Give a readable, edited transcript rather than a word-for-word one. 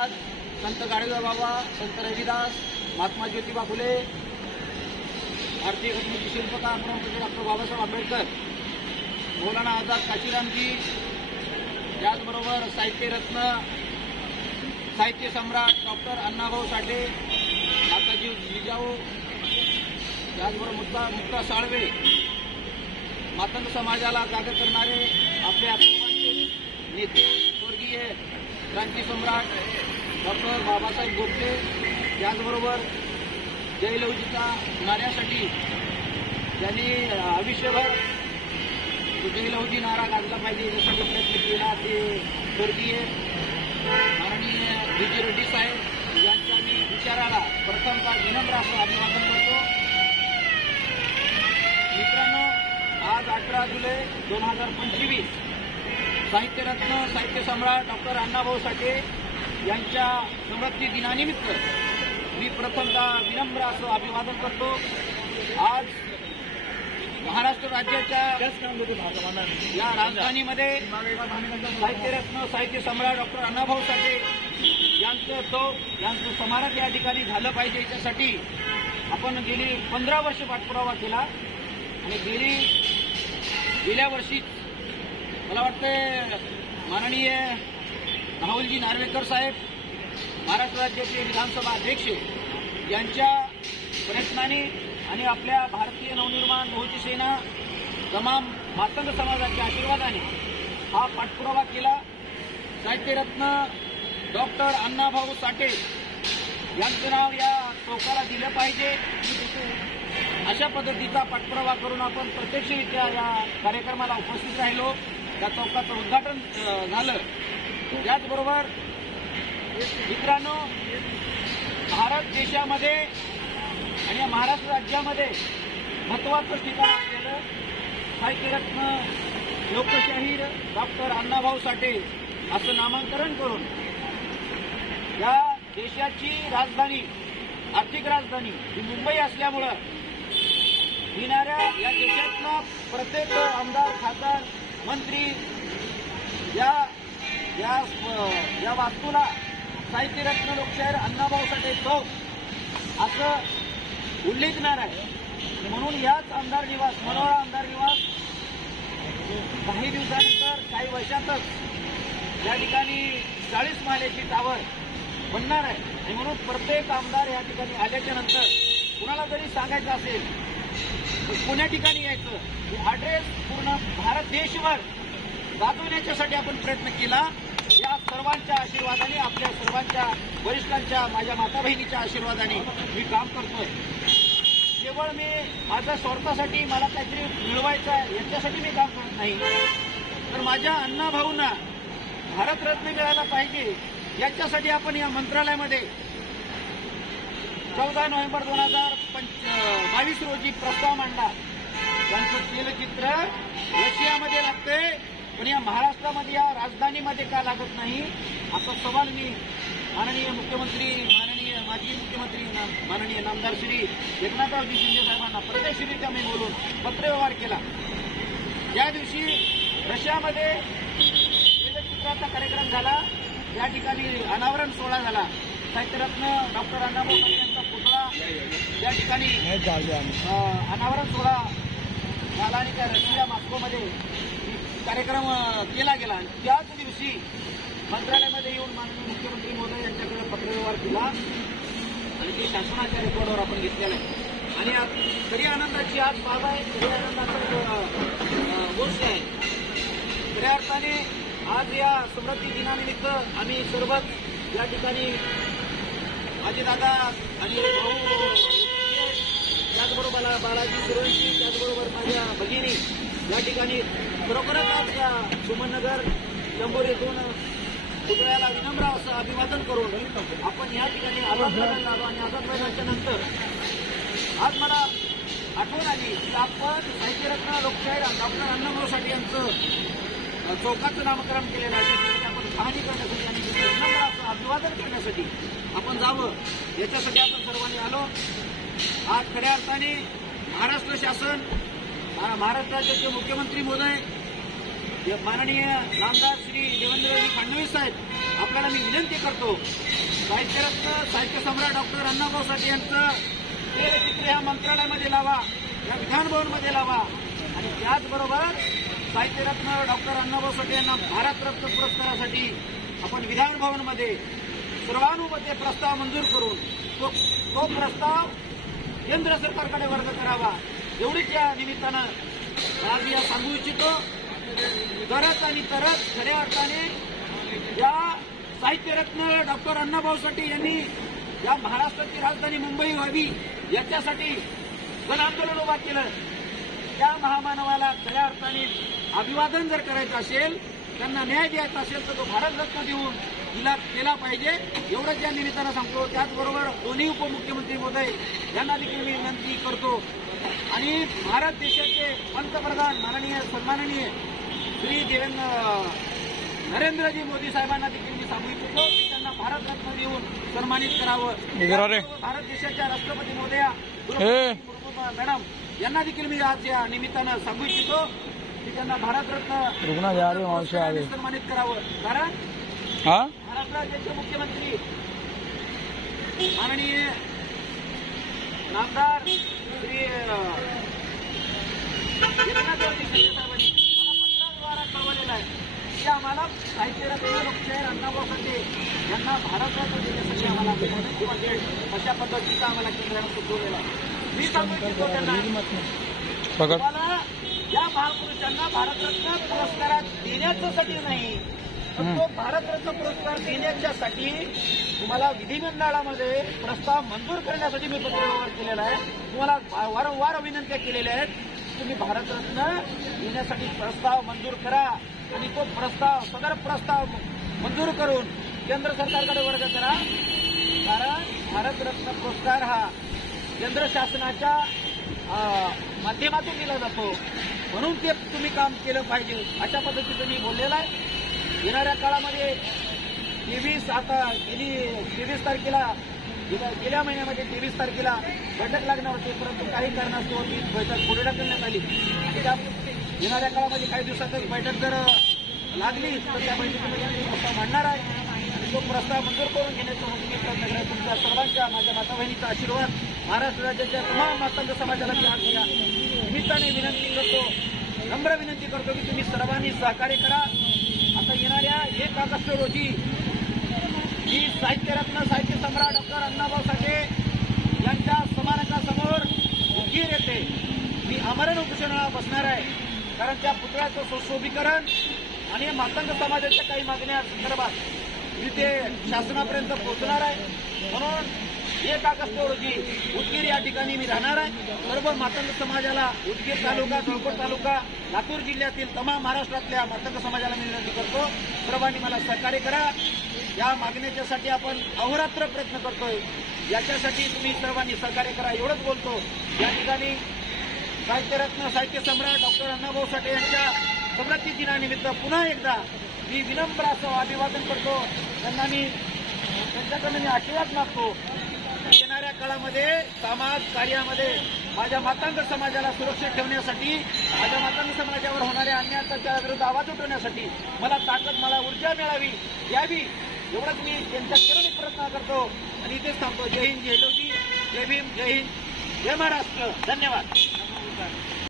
आज संत गाडगे बाबा, संत रविदास, महात्मा ज्योतिबा फुले, भारतीय घटनेचे शिल्पकार डॉक्टर बाबासाहेब आंबेडकर, मौलाना आझाद काशीरामजी, त्याचबरोबर साहित्यरत्न, साहित्य सम्राट डॉक्टर अण्णाभाऊ साठे, माताजी जिजाऊ, त्याचबरोबर मुक्ता साळवे, मातंग समाजाला जागा करणारे आपल्या सर्वांचे नेते स्वर्गीय क्रांती सम्राट डॉक्टर बाबासाहेब गोपटे, त्याचबरोबर जयललिता नाऱ्यासाठी त्यांनी आयुष्यभर जयललिता नारा गाजला पाहिजे जसं प्रयत्न केला ते स्वर्गीय माननीय विजय रेड्डी साहेब यांच्या मी विचाराला प्रथमतः विनम्र असं अभिवादन करतो. मित्रांनो, आज 18 जुलै 2025 साहित्यरत्न, साहित्य सम्राट डॉक्टर अण्णाभाऊ साठे यांच्या स्मृती दिनानिमित्त मी प्रथमतः विनम्र असं अभिवादन करतो. आज महाराष्ट्र राज्याच्या या राजधानीमध्ये साहित्यरत्न, साहित्य सम्राट डॉक्टर अण्णाभाऊ साठे यांचं स्मारक या ठिकाणी झालं पाहिजे याच्यासाठी आपण गेली 15 वर्ष पाठपुरावा केला आणि गेल्या वर्षीच मला वाटतं माननीय राहुलजी नार्वेकर साहेब, महाराष्ट्र राज्याचे विधानसभा अध्यक्ष यांच्या प्रयत्नाने आणि आपल्या भारतीय नवनिर्माण बहुजन सेना तमाम मातंग समाजाच्या आशीर्वादाने हा पाठपुरावा केला. साहित्यरत्न डॉक्टर अण्णाभाऊ साठे यांचं नाव या चौकाला दिलं पाहिजे अशा पद्धतीचा पाठपुरावा करून आपण प्रत्यक्षरित्या या कार्यक्रमाला उपस्थित राहिलो. या चौकाचं उद्घाटन झालं. त्याचबरोबर मित्रांनो, भारत देशामध्ये आणि महाराष्ट्र राज्यामध्ये महत्वाचं ठिकाण असलेलं साहित्यरत्न लोकशाहीर डॉक्टर अण्णाभाऊ साठे असं नामांकन करून या देशाची राजधानी, आर्थिक राजधानी ही मुंबई असल्यामुळं येणाऱ्या या देशातला प्रत्येक आमदार, खासदार, मंत्री या वास्तूला साहित्यरत्न लोकशाहीर अण्णाभाऊ साठे चौक असं उल्लेखणार आहे. म्हणून याच आमदार निवास, मनोहर आमदार निवास काही दिवसानंतर, काही वर्षातच या ठिकाणी 40 माळ्याची टावर बनणार आहे. आणि म्हणून प्रत्येक आमदार या ठिकाणी आल्याच्या नंतर कुणाला जरी सांगायचं असेल तर कोण्या ठिकाणी यायचं ॲड्रेस पूर्ण भारत देशभर गाजवण्याच्यासाठी आपण प्रयत्न केला. या सर्वांच्या आशीर्वादाने, आपल्या सर्वांच्या वरिष्ठांच्या, माझ्या माता बहिणीच्या आशीर्वादाने मी काम करतोय. केवळ मी माझ्या स्वार्थासाठी, मला काहीतरी मिळवायचं आहे याच्यासाठी मी काम करत नाही, तर माझ्या अण्णाभाऊंना भारतरत्न मिळायला पाहिजे याच्यासाठी आपण या मंत्रालयामध्ये 14 नोव्हेंबर 2022 रोजी प्रस्ताव मांडला. त्यांचं तेलचित्र रशियामध्ये लागतंय पण या महाराष्ट्रामध्ये, या राजधानीमध्ये का लागत नाही असा सवाल मी माननीय मुख्यमंत्री, माननीय माजी मुख्यमंत्री माननीय नामदार श्री एकनाथरावजी शिंदे साहेबांना प्रत्यक्षरित्या मी बोलून पत्रव्यवहार केला. ज्या दिवशी रशियामध्ये तेलचित्राचा कार्यक्रम झाला, या ठिकाणी अनावरण सोहळा झाला. साहित्यरत्न डॉक्टर अण्णाभाऊ साठे यांचा पुतळा या ठिकाणी अनावरण सोहळा झाला आणि त्या रशिया मॉस्कोमध्ये कार्यक्रम केला गेला. त्याच दिवशी मंत्रालयामध्ये येऊन माननीय मुख्यमंत्री महोदय यांच्याकडे पत्रव्यवहार केला आणि ते शासनाच्या रेकॉर्डवर आपण घेतलेलं आहे. आणि खरी आनंदाची आज बाब आहे, खरी आनंदाची गोष्ट आहे. खऱ्या अर्थाने आज या स्मृती दिनानिमित्त आम्ही सर्वच या ठिकाणी माझे दादा आणि भाऊ, त्याचबरोबर बालाजी सुरवंशी, त्याचबरोबर माझ्या भगिनी या ठिकाणी खरोखरच आज सुमननगर चंबोर येथून पुतळ्याला विनम्र असं अभिवादन करून आपण या ठिकाणी आझाद मैदान आलो. आणि आझाद मैदानाच्या नंतर आज मला आठवण आली की आपण साहित्यरत्न लोकशाहीर डॉक्टर अण्णाभाऊ साठे यांचं चौकाचं नामकरण केलेलं आहे. त्यासाठी आपण पाहणी करण्यासाठी आणि विनम्र असं अभिवादन करण्यासाठी आपण जावं, याच्यासाठी आपण सर्वांनी आलो. आज खऱ्या अर्थाने महाराष्ट्र शासन, महाराष्ट्र राज्याचे मुख्यमंत्री महोदय माननीय नामदार श्री देवेंद्रजी फडणवीस साहेब आपल्याला मी विनंती करतो साहित्यरत्न साहित्य सम्राट डॉक्टर अण्णाभाऊ साठे यांचं तैलचित्र या मंत्रालयामध्ये लावा, या विधानभवनमध्ये लावा आणि त्याचबरोबर साहित्यरत्न डॉक्टर अण्णाभाऊ साठे यांना भारतरत्न पुरस्कारासाठी आपण विधानभवनमध्ये सर्वानुमते प्रस्ताव मंजूर करून तो प्रस्ताव केंद्र सरकारकडे वर्ग करावा, एवढीच या निमित्तानं आज या सांगू इच्छितो. तरच आणि तरच खऱ्या अर्थाने या साहित्यरत्न डॉक्टर अण्णाभाऊ साठे यांनी या महाराष्ट्राची राजधानी मुंबई व्हावी याच्यासाठी जन आंदोलन उभा केलं. त्या महामानवाला खऱ्या अर्थाने अभिवादन जर करायचं असेल, त्यांना न्याय द्यायचा असेल तर तो भारतरत्न देऊन तिला केला पाहिजे, एवढंच या निमित्तानं सांगतो. त्याचबरोबर दोन्ही उपमुख्यमंत्री महोदय यांना देखील मी विनंती करतो आणि भारत देशाचे पंतप्रधान माननीय सन्माननीय श्री नरेंद्रजी मोदी साहेबांना देखील मी सांगू इच्छितो की त्यांना भारतरत्न देऊन सन्मानित करावं. भारत देशाच्या राष्ट्रपती महोदया मॅडम यांना देखील मी आज या निमित्तानं सांगू इच्छितो की त्यांना भारतरत्न सन्मानित करावं. कारण महाराष्ट्र राज्याचे मुख्यमंत्री माननीय नामदार श्री एकनाथजी शिंदे साहेबांनी मला पत्राद्वारा कळवलेलं आहे की आम्हाला साहित्यरत्न डॉक्टर अण्णाभाऊ साठे यांना भारतरत्न देण्यासाठी आम्हाला विनंती वाटेल, अशा पद्धतीचा आम्हाला केंद्राने सुचवलेला आहे. मी सांगू इच्छितो त्यांना तुम्हाला या महापुरुषांना भारतरत्न पुरस्कारात देण्याच्यासाठी नाही, तर तो भारतरत्न पुरस्कार देण्याच्यासाठी तुम्हाला विधिमंडळामध्ये प्रस्ताव मंजूर करण्यासाठी मी पत्रव्यवहार केलेला आहे. तुम्हाला वारंवार विनंत्या केलेल्या आहेत, तुम्ही भारतरत्न देण्यासाठी प्रस्ताव मंजूर करा आणि तो प्रस्ताव सदर प्रस्ताव मंजूर करून केंद्र सरकारकडे वर्ग करा. कारण भारतरत्न पुरस्कार हा केंद्र शासनाच्या माध्यमातून दिला जातो, म्हणून ते तुम्ही काम केलं पाहिजे अशा पद्धतीचं मी बोललेलं आहे. येणाऱ्या काळामध्ये 23 तारखेला गेल्या महिन्यामध्ये 23 तारखेला बैठक लागणार होती, परंतु काही कारणास्तव ती बैठक पुढे ढकलण्यात आली. येणाऱ्या काळामध्ये काही दिवसातच बैठक जर लागली तर त्या बैठकीमध्ये मी प्रस्ताव मांडणार आहे आणि तो प्रस्ताव मंजूर करून घेण्याचा प्रयत्न करा. तुमच्या सर्वांच्या माझ्या माता बहिणीचा आशीर्वाद महाराष्ट्र राज्याच्या तमाम मातांच्या समाजाला मी आज या निमित्ताने विनंती करतो, नम्र विनंती करतो की तुम्ही सर्वांनी सहकार्य करा. आता येणाऱ्या 1 ऑगस्ट रोजी ही साहित्यरत्न साहित्य सम्राट डॉक्टर अण्णाभाऊ साठे यांच्या स्मारकासमोर उदगीर येथे मी आमरण उपोषणाला बसणार आहे. कारण त्या पुतळ्याचं सुशोभीकरण आणि मातंग समाजाच्या काही मागण्या संदर्भात मी ते शासनापर्यंत पोहोचणार आहे. म्हणून 1 ऑगस्ट रोजी उदगीर या ठिकाणी मी राहणार आहे. सर्व मातंग समाजाला उदगीर तालुका, जळकोट तालुका, लातूर जिल्ह्यातील तमाम महाराष्ट्रातल्या मातंग समाजाला मी विनंती करतो, सर्वांनी मला सहकार्य करा. या मागण्याच्यासाठी आपण अहोरात्र प्रयत्न करतोय, याच्यासाठी तुम्ही सर्वांनी सहकार्य करा एवढंच बोलतो. या ठिकाणी साहित्यरत्न साहित्य सम्राट डॉक्टर अण्णाभाऊ साठे यांच्या स्मृती दिनानिमित्त पुन्हा एकदा मी विनम्र असं अभिवादन करतो. त्यांच्याकडनं मी आशीर्वाद मागतो. येणाऱ्या काळामध्ये समाज कार्यामध्ये माझ्या मातंग समाजाला सुरक्षित ठेवण्यासाठी, माझ्या मातंग समाजावर होणाऱ्या अन्यायाच्या विरुद्ध आवाज उठवण्यासाठी मला ताकद, मला ऊर्जा मिळावी यावी एवढंच मी त्यांच्या चरणी प्रयत्न करतो आणि इथेच थांबतो. जय हिंद, जय लवजी, जय भीम, जय हिंद, जय महाराष्ट्र. धन्यवाद.